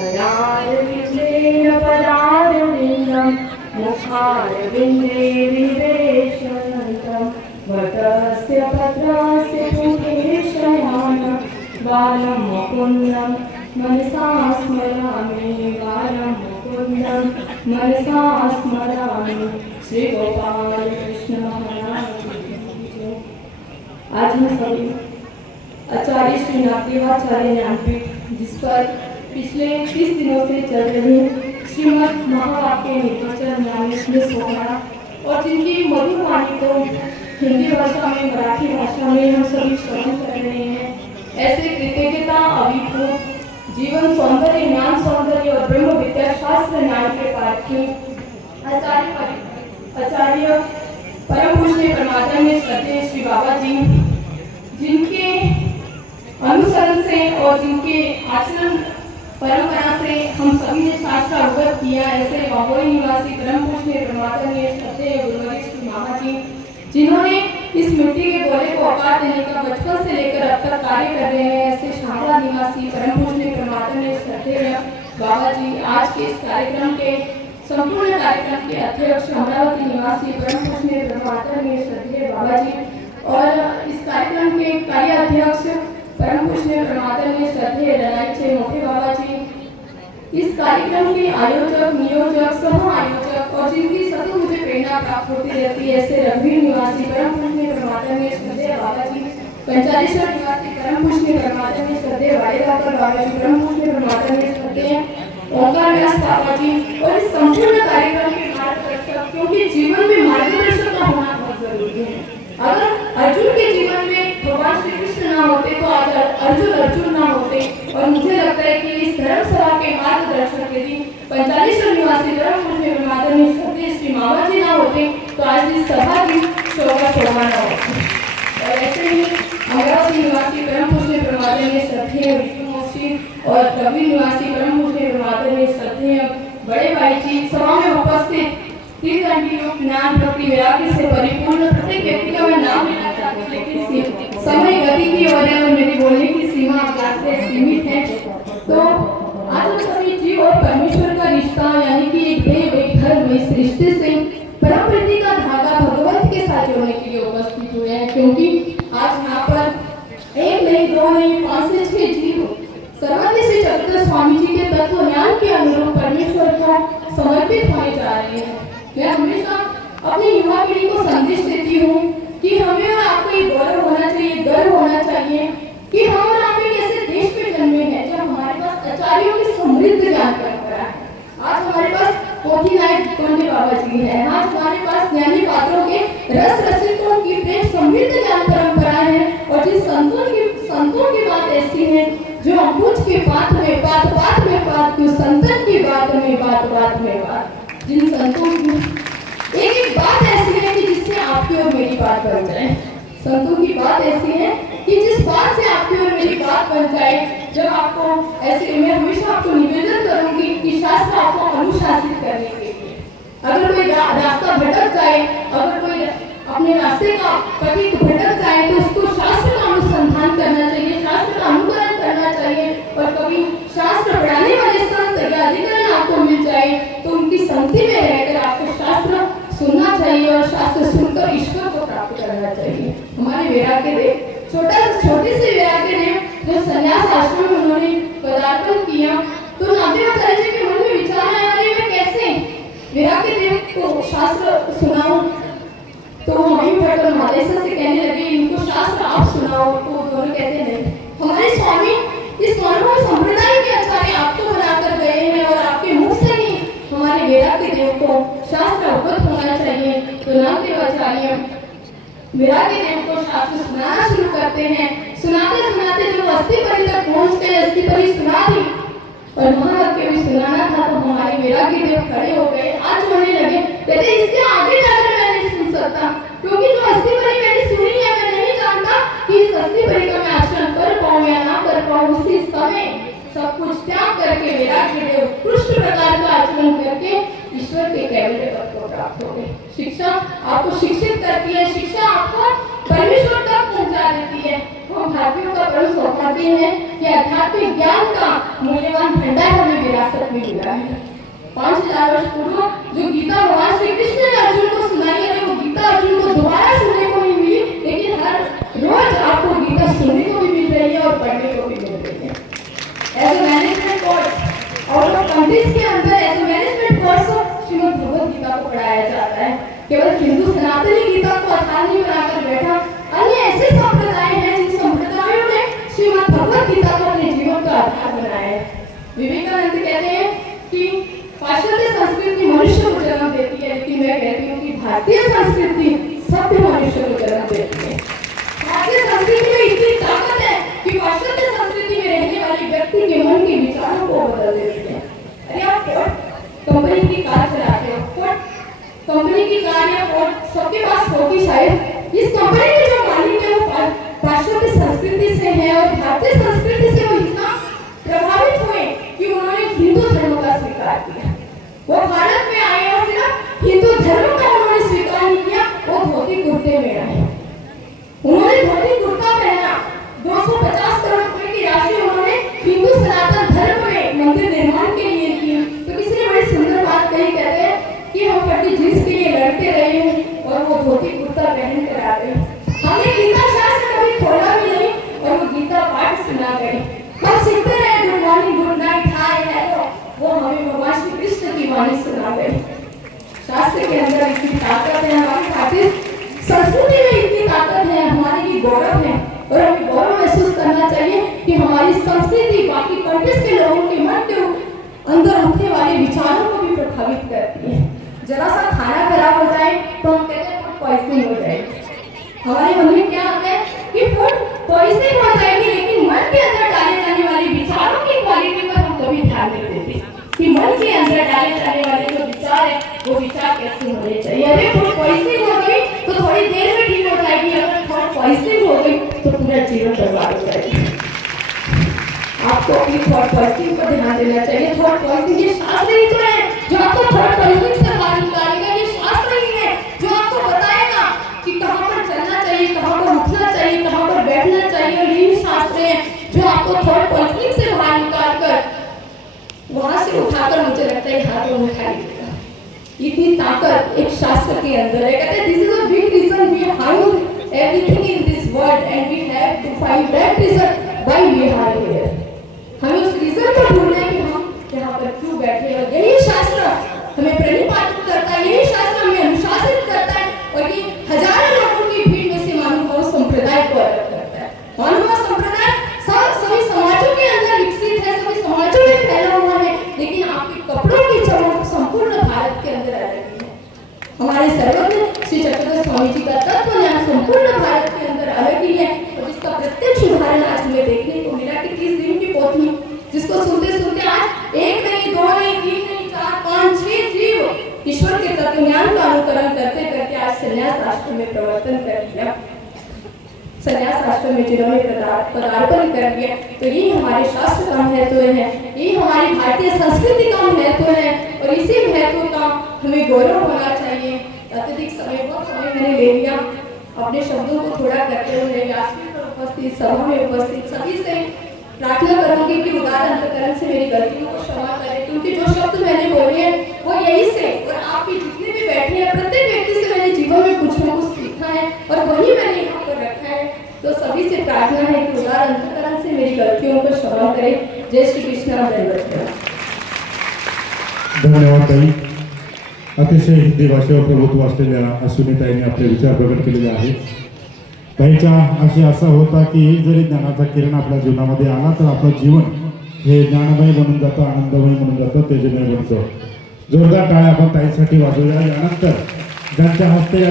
करारविन्देन पदारविन्दं मुखारविन्दे विवेशयन्तं वटस्य पत्रस्य पुरेशयानं बालं मुकुन्दं मनसा स्मरामि बालं मुकुन्दं मनसा स्मरामि। श्री गोपाल कृष्ण महाराज। आज हम सभी आचार्य श्री नागदेवाचार्य ज्ञानपीठ, जिस पर पिछले 30 दिनों से चल रही श्रीमद् महावाक्य निर्वचन यानी सोहरा और जिनकी मधुर वाणी को हिंदी भाषा में, मराठी भाषा में हम सभी श्रवण कर रहे हैं, ऐसे कृतज्ञता अभिभूत जीवन सौंदर्य, ज्ञान सौंदर्य और ब्रह्म विद्या शास्त्र न्याय के पाठी आचार्य परम पूज्य परमात्मा श्रद्धेय श्री बाबा जी, जिनके अनुसरण से और जिनके आचरण परंपरा से हम सभी ने शास्त्र अवगत किया, ऐसे बाबोई निवासी परम पूज्य परमात्मा श्रद्धेय गुरुवरिष्ठ श्री बाबा जी, जिन्होंने इस मिट्टी के गोले को आकार देने का बचपन से लेकर अब तक कार्य कर रहे हैं, ऐसे शाहरा निवासी परम पूज्य परमात्मा श्रद्धेय बाबा जी आज के इस कार्यक्रम के संपूर्ण कार्यक्रम के अध्यक्ष अमरावती निवासी परम पूज्य परमात्मा श्रद्धेय बाबा जी और इस कार्यक्रम के कार्याध्यक्ष परम पूज्य परमात्मा श्रद्धेय लड़ाई मोटे बाबा जी, इस कार्यक्रम के आयोजक, नियोजक, सह आयोजक और जिनकी सतत मुझे प्रेरणा प्राप्त होती रहती है, ऐसे रघुवीर निवासी परम पूज्य परमात्मा श्रद्धेय बाबा जी, पंचालेश्वर निवासी परम पूज्य परमात्मा श्रद्धेय वाड़ेगांवकर बाबा जी, परम पूज्य परमात्मा श्रद्धेय ओंकार व्यास बाबा जी और इस संपूर्ण कार्यक्रम के मार्गदर्शक, क्योंकि जीवन में मार्गदर्शक का होना बहुत जरूरी है। अगर अर्जुन के जीवन में भगवान श्री कृष्ण ना होते तो आज अर्जुन ना होते, और मुझे लगता है कि इस धर्म सभा के मार्गदर्शक यदि पंचालेश्वर निवासी परम पूज्य परमात्मा श्रद्धेय श्री मामा जी ना होते तो आज इस सभा की शोभा ना होती। और ऐसे ही अमरावती निवासी परम पूज्य परमात्मा श्रद्धेय विष्णुमूर्ति और रवि निवासी परम पूज्य परमात्मा श्रद्धेय बड़े भाई जी, सभा में उपस्थित ज्ञान प्रति वैराग्य से परिपूर्ण प्रत्येक व्यक्ति का मैं नाम लेना चाहती हूँ, लेकिन समय गति की वजह से मेरी बोलने की सीमा सीमित है। तो आज हम सभी जीव और परमेश्वर का रिश्ता यानी कि एक देव एक धर्म, इस रिश्ते से परम प्रीति का धागा भगवंत के साथ जोड़ने के लिए उपस्थित हुए हैं, क्योंकि आज यहाँ पर एक नहीं, दो नहीं, 5 से 6 जीव सर्वज्ञ श्री चक्रधर स्वामी जी के तत्व ज्ञान के अनुरूप परमेश्वर को समर्पित होने जा रहे हैं। मैं हमेशा अपनी युवा पीढ़ी को संदेश देती हूँ कि हमें और आपको ये गौरव होना चाहिए, गर्व होना चाहिए कि हम और आप एक ऐसे देश में जन्मे हैं जब हमारे पास आचार्यों की समृद्ध ज्ञान परंपरा है। आज हमारे पास पोथी नायक टोंडे बाबा जी है, आज हमारे पास ज्ञानी पात्रों के रस रसिकों की प्रेम समृद्ध ज्ञान परंपरा है, और जिन संतों की बात ऐसी है जो अबूझ के बात में बात क्यों संतन की बात में बात, जिन संतों की एक बात ऐसी है कि जिससे आपकी और मेरी बात बन जाए। संतों की बात ऐसी है कि जिस बात से आपकी और मेरी बात बन जाए। जब आपको ऐसे, मैं हमेशा आपको निवेदन करूंगी कि शास्त्र आपको अनुशासित करने के लिए, अगर कोई रास्ता भटक जाए, अगर कोई अपने रास्ते का प्रतीक भटक जाए तो उसको शास्त्र का अनुसंधान करना चाहिए, शास्त्र का अनुकरण करना चाहिए। और कभी शास्त्र पढ़ाने वाले संत या अधिकरण आपको मिल जाए तो उनकी संगति में रहकर आपको शास्त्र सुनना चाहिए और शास्त्र सुनकर ईश्वर को प्राप्त करना चाहिए। हमारे वैराग्य देव छोटे से वैराग्य देव जब संन्यास आश्रम में उन्होंने पदार्पण किया तो नागदेवाचार्य जी के मन में विचार आया, अरे मैं कैसे वैराग्य देव को शास्त्र सुनाऊं। तो मम्मी भट्ट महादेशा से कहने लगे, इनको शास्त्र आप सुनाओ। तो दोनों कहते नहीं, हमारे स्वामी इस मानव संप्रदाय के आचार्य आपको बनाकर गए हैं और आपके मुख से ही हमारे वैराग्य देव को शास्त्र अवगत होना चाहिए। तो नागदेवाचार्य वैराग्य देव को शास्त्र सुनाना शुरू करते हैं। सुनाते जब अस्थि परी तक पहुंच गए, अस्थि परी सुना दी और महावाक्य भी सुनाना था, तो हमारे वैराग्य देव खड़े हो गए, आज होने लगे, कहते इससे आगे जाकर मैं नहीं सुन सकता, क्योंकि जो अस्थि परी मैंने सुनी है मैं नहीं जानता कि इस अस्थि परी का मैं आचरण कर पाऊं या ना कर पाऊं। उसी समय सब कुछ त्याग करके वैराग्य देव उत्कृष्ट प्रकार का आचरण करके ईश्वर के कैवल्य पद को प्राप्त हो गए। शिक्षा आपको शिक्षित करती है, शिक्षा आपको परमेश्वर तक पहुंचा देती है। हम भारतीयों का परम सौभाग्य है कि आध्यात्मिक ज्ञान का मूल्यवान भंडार हमें विरासत में मिला है। 5000 वर्ष पूर्व जो गीता भगवान श्री कृष्ण ने अर्जुन को सुनाई है, वो गीता अर्जुन को दोबारा सुनने को नहीं मिली, लेकिन हर रोज आपको गीता सुनने को भी मिल रही है और पढ़ने को भी मिल रही है। As a management course out of countries के अंदर as a management course Shrimad Bhagavad Gita को पढ़ाया जाता है। केवल हिंदू सनातनी गीता को आधार नहीं बनाकर बैठा, अन्य ऐसे संप्रदाय हैं जिन संप्रदायों ने श्रीमद् भगवद गीता को अपने जीवन का आधार बनाया है। विवेकानंद कहते हैं कि पाश्चात्य संस्कृति मनुष्य को जन्म देती है, लेकिन मैं कहती हूँ कि भारतीय संस्कृति सभ्य मनुष्य को जन्म देती है। भारतीय संस्कृति में इतनी ताकत है कि पाश्चात्य संस्कृति में रहने वाले व्यक्ति के मन के विचारों को बदल देती है। अरे आप फोर्ड कंपनी की कार चलाते हो, फोर्ड कंपनी की कार या फोर्ड सबके पास होगी शायद। इस कंपनी के जो मालिक है वो पाश्चात्य संस्कृति से है और भारतीय संस्कृति से वो इतना प्रभावित हुए कि उन्होंने हिंदू धर्म का स्वीकार किया। वो भारत में आए और सिर्फ हिंदू धर्म का उन्होंने स्वीकार नहीं किया, वो धोती कुर्ते में आए। उन्होंने धोती कुर्ता पहना, 250 करोड़ रुपए की राशि उन्होंने हिंदू सनातन धर्म में मंदिर निर्माण के लिए की। तो किसी ने बड़ी सुंदर बात कही, कहते हैं कि हम फटी जींस के लिए लड़ते रहे हैं और वो धोती कुर्ता पहन कर आ गए। हमने गीता शास्त्र कभी खोला भी नहीं और वो गीता पाठ सुना गए। हम सीखते रहे good morning good night hi hello, वो हमें भगवान श्री कृष्ण की वाणी सुना गई। शास्त्र के अंदर इतनी ताकत है, हमारी भारतीय संस्कृति में इतनी ताकत है, हमारे लिए गौरव है और हमें गौरव महसूस करना चाहिए कि हमारी संस्कृति बाकी कंट्रीज के लोगों के मन के अंदर उठने वाले विचारों को भी प्रभावित करती है। जरा सा खाना खराब हो जाए तो हम कहते हैं फूड पॉइजनिंग हो जाएगी। हमारे मन में क्या आता है कि फूड पॉइजनिंग हो जाएगी, लेकिन मन के अंदर डाले जाने वाले विचारों की क्वालिटी पर हम कभी ध्यान नहीं देते कि मन के अंदर डाले जाने वाले जो विचार है वो विचार कैसे होने चाहिए। अरे फूड पॉइजनिंग हो गई तो थोड़ी देर में ठीक हो जाएगी, अगर थॉट पॉइजनिंग हो गई तो पूरा जीवन बर्बाद हो जाएगी। आपको अपनी थॉट पॉइजनिंग पर ध्यान देना चाहिए। थॉट पॉइजनिंग ये शास्त्र ही तो है जो आपको थॉट पॉइजनिंग से बाहर निकालेगा। ये शास्त्र ही है जो आपको बताएगा कि कहां पर चलना चाहिए, कहां पर उठना चाहिए, कहां पर बैठना चाहिए। और यही शास्त्र है जो आपको थॉट पॉइजनिंग से बाहर निकाल कर वहां से उठाकर मुझे लगता है हाथों में उठा लेगा। इतनी ताकत एक शास्त्र के अंदर है। कहते हैं this is a big reason behind everything in this world and we have to find that reason why we are here. हमें उस रीजन को ढूंढना है कि हम यहाँ पर क्यों बैठे। और यही शास्त्र हमें प्रणिपात करता है, यही शास्त्र हमें अनुशासित करता है और ये हजारों लोगों की भीड़ में से मानव संप्रदाय को अलग करता है। मानव संप्रदाय सभी समाजों के अंदर विकसित है, सभी समाजों में फैला हुआ है, लेकिन आपके कपड़ों की चमक संपूर्ण भारत के अंदर अलग है। हमारे सर्वज्ञ श्री चक्रधर स्वामी जी का तत्व ज्ञान संपूर्ण भारत के अंदर अलग ही है और जिसका प्रत्यक्ष उदाहरण आज हमें देखने को मिला कि 30 दिन की पोथी जिसको सुनते सुनते आज 1 नहीं 2 नहीं 3 नहीं 4 5 6 जीव ईश्वर के तत्व ज्ञान का अनुकरण करते करते आज संन्यास राष्ट्र में प्रवर्तन कर दिया। संन्यास राष्ट्र में जिन्होंने पदार्पण कर दिया। तो ये हमारे शास्त्र का महत्व है, ये हमारी भारतीय संस्कृति का महत्व है और इसी महत्व का हमें गौरव होना चाहिए। अत्यधिक बहुत समय मैंने ले लिया, अपने शब्दों को थोड़ा करते हुए व्यासपीठ पर उपस्थित सभा में उपस्थित सभी से प्रार्थना करूंगी कि उदार अंतकरण से मेरी गलतियों को क्षमा करें, क्योंकि जो शब्द मैंने बोले हैं वो यही से और आप भी जितने भी बैठे हैं प्रत्येक व्यक्ति से मैंने जीवन में कुछ ना कुछ सीखा है और वही मैंने यहाँ पर रखा है। तो सभी से प्रार्थना है कि उदार अंतकरण से मेरी गलतियों को क्षमा करें। जय श्री कृष्ण। धन्यवाद ताई। अतिशय हिंदी भाषेवर प्रभुत्व असलेल्या अश्विनीताईंनी आपले विचार प्रकट केलेले आहे। ताईचा आशय असा होता की जरी ज्ञानाचा किरण आपल्या जीवनामध्ये आला तर आपलं जीवन हे ज्ञानमय बनून जातं, आनंदमय बनून जातं, तेजमय बनतं। जोरदार टाळ्या आपण ताईसाठी वाजवूया। यानंतर ज्यांच्या हस्ते